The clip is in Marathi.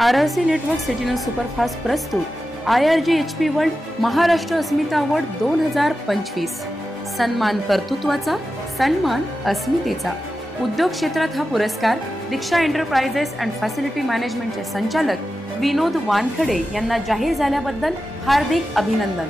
RRC नेटवर्क सिटीनं सुपरफास्ट प्रस्तुत IRGHP वर्ल्ड महाराष्ट्र अस्मिता अवॉर्ड 2025। सन्मान कर्तृत्वाचा, सन्मान अस्मितेचा। उद्योग क्षेत्रात हा पुरस्कार दीक्षा एंटरप्राइजेस अँड फॅसिलिटी मॅनेजमेंटचे संचालक विनोद वानखडे यांना जाहीर झाल्याबद्दल हार्दिक अभिनंदन।